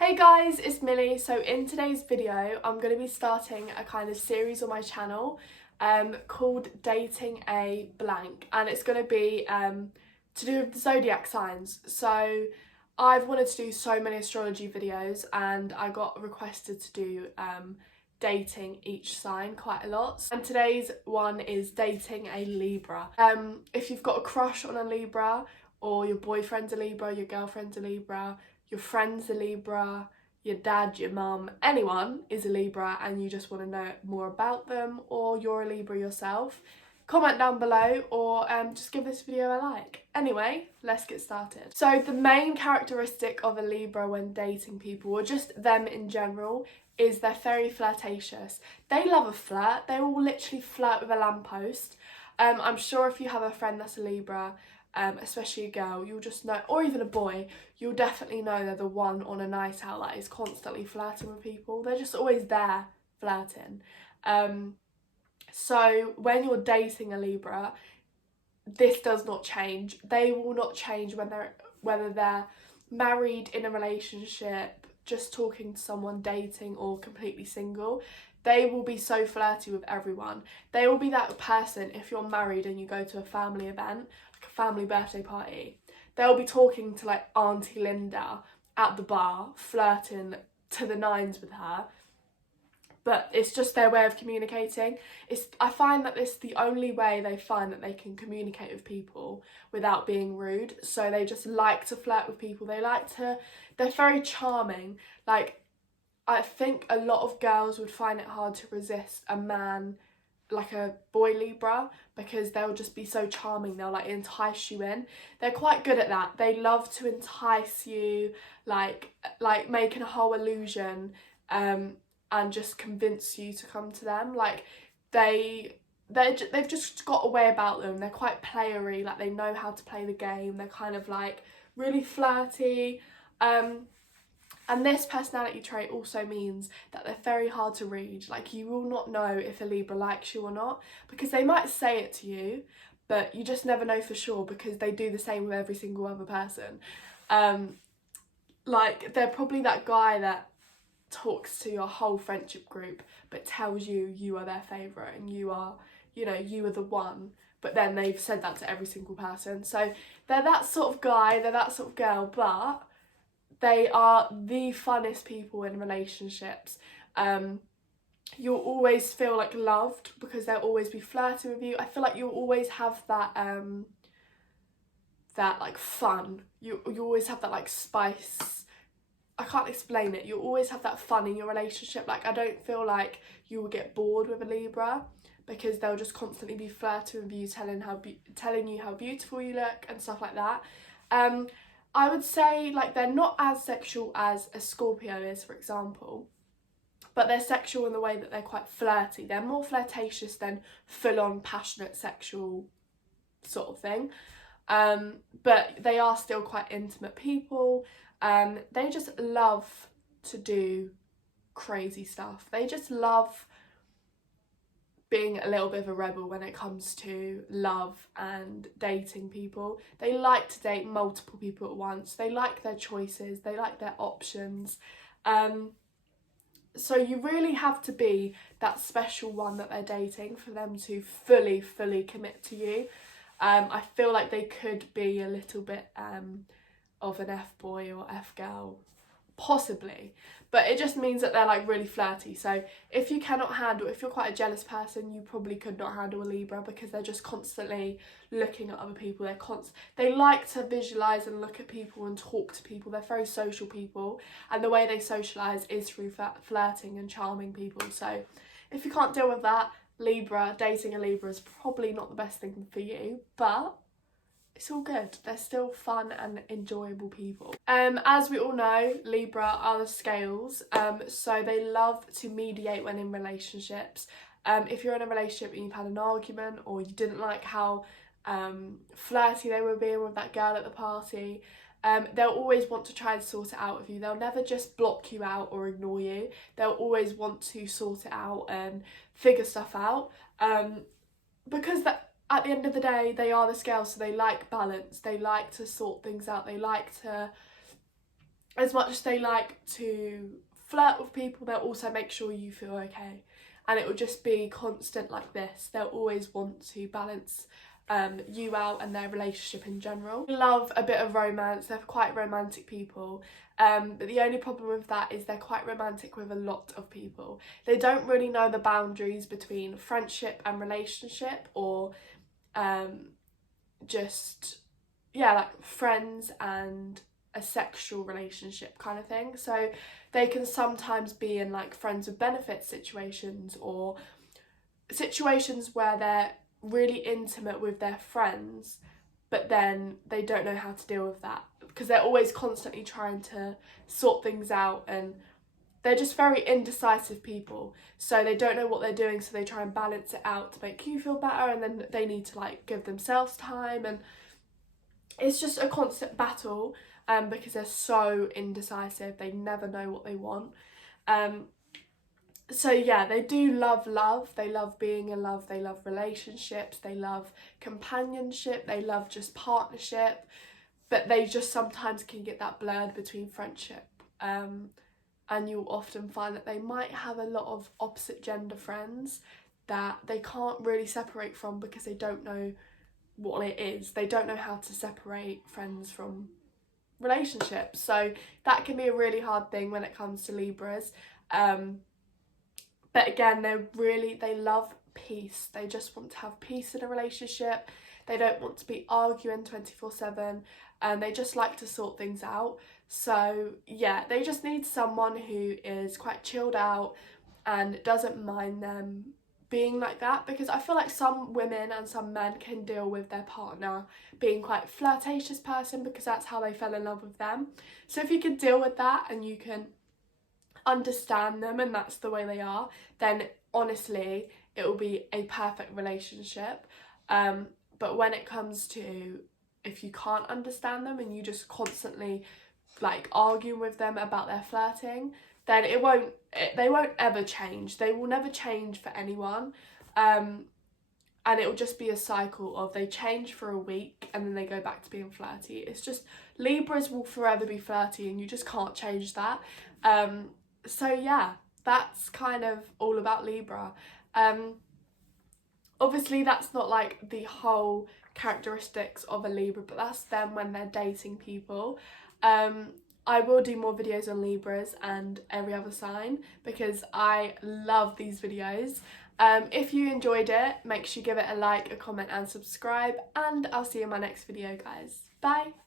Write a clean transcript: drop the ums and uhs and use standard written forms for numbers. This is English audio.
Hey guys, it's Millie. So in today's video, I'm going to be starting a kind of series on my channel called Dating a Blank, and it's going to be to do with the zodiac signs. So I've wanted to do so many astrology videos and I got requested to do dating each sign quite a lot. And today's one is dating a Libra. If you've got a crush on a Libra, or your boyfriend's a Libra, your girlfriend's a Libra, your friend's a Libra, your dad, your mum, anyone is a Libra and you just want to know more about them, or you're a Libra yourself, comment down below or just give this video a like. Anyway, let's get started. So the main characteristic of a Libra when dating people, or just them in general, is they're very flirtatious. They love a flirt. They will literally flirt with a lamppost. I'm sure if you have a friend that's a Libra, especially a girl, you'll just know, or even a boy, you'll definitely know they're the one on a night out that is constantly flirting with people. They're just always there flirting. So when you're dating a Libra, this does not change. They will not change whether they're married, in a relationship, just talking to someone, dating, or completely single. They will be so flirty with everyone. They will be that person if you're married and you go to a family event, like a family birthday party. They'll be talking to like Auntie Linda at the bar, flirting to the nines with her. But it's just their way of communicating. I find that it's the only way they find that they can communicate with people without being rude. So they just like to flirt with people. They're very charming. Like, I think a lot of girls would find it hard to resist a man like a boy Libra, because they'll just be so charming. They'll like entice you in. They're quite good at that. They love to entice you, like making a whole illusion and just convince you to come to them. Like they've just got a way about them. They're quite playery, like they know how to play the game. They're kind of like really flirty. And this personality trait also means that they're very hard to read. Like, you will not know if a Libra likes you or not, because they might say it to you, but you just never know for sure, because they do the same with every single other person. Like, they're probably that guy that talks to your whole friendship group but tells you you are their favourite and you are the one, but then they've said that to every single person. So they're that sort of guy, they're that sort of girl, but they are the funnest people in relationships. You'll always feel like loved because they'll always be flirting with you. I feel like you'll always have that like fun. You always have that like spice. I can't explain it. You'll always have that fun in your relationship. Like, I don't feel like you will get bored with a Libra, because they'll just constantly be flirting with you, telling you how beautiful you look and stuff like that. I would say, like, they're not as sexual as a Scorpio is, for example, but they're sexual in the way that they're quite flirty. They're more flirtatious than full-on passionate sexual sort of thing. But they are still quite intimate people. They just love to do crazy stuff. They just love being a little bit of a rebel when it comes to love and dating people. They like to date multiple people at once. They like their choices. They like their options. So you really have to be that special one that they're dating for them to fully commit to you. I feel like they could be a little bit of an F-boy or F-girl, possibly, but it just means that they're like really flirty. So if you're quite a jealous person, you probably could not handle a Libra, because they're just constantly looking at other people. They like to visualize and look at people and talk to people. They're very social people, and the way they socialize is through flirting and charming people. So if you can't deal with that, dating a Libra is probably not the best thing for you, but it's all good. They're still fun and enjoyable people. As we all know, Libra are the scales, so they love to mediate when in relationships. If you're in a relationship and you've had an argument, or you didn't like how flirty they were being with that girl at the party, they'll always want to try and sort it out with you. They'll never just block you out or ignore you. They'll always want to sort it out and figure stuff out, because at the end of the day, they are the scales, so they like balance. They like to sort things out. They like to as much as they like to flirt with people, they'll also make sure you feel okay. And it will just be constant like this. They'll always want to balance you out and their relationship in general. Love a bit of romance. They're quite romantic people. But the only problem with that is they're quite romantic with a lot of people. They don't really know the boundaries between friendship and relationship, or just, yeah, like friends and a sexual relationship kind of thing. So they can sometimes be in like friends with benefits situations, or situations where they're really intimate with their friends, but then they don't know how to deal with that because they're always constantly trying to sort things out, and they're just very indecisive people. So they don't know what they're doing, so they try and balance it out to make you feel better, and then they need to like give themselves time, and it's just a constant battle because they're so indecisive. They never know what they want. So yeah, they do love love. They love being in love. They love relationships. They love companionship. They love just partnership. But they just sometimes can get that blurred between friendship. And you'll often find that they might have a lot of opposite gender friends that they can't really separate from because they don't know what it is. They don't know how to separate friends from relationships. So that can be a really hard thing when it comes to Libras. But again, they love peace. They just want to have peace in a relationship. They don't want to be arguing 24/7, and they just like to sort things out. So yeah, they just need someone who is quite chilled out and doesn't mind them being like that, because I feel like some women and some men can deal with their partner being quite a flirtatious person because that's how they fell in love with them. So if you can deal with that and you can understand them and that's the way they are, then honestly it will be a perfect relationship. But when it comes to, if you can't understand them and you just constantly like argue with them about their flirting, then they won't ever change. They will never change for anyone. And it will just be a cycle of they change for a week and then they go back to being flirty. It's just, Libras will forever be flirty and you just can't change that. So yeah, that's kind of all about Libra. Obviously that's not like the whole characteristics of a Libra, but that's them when they're dating people. I will do more videos on Libras and every other sign because I love these videos. If you enjoyed it, make sure you give it a like, a comment and subscribe, and I'll see you in my next video, guys. Bye!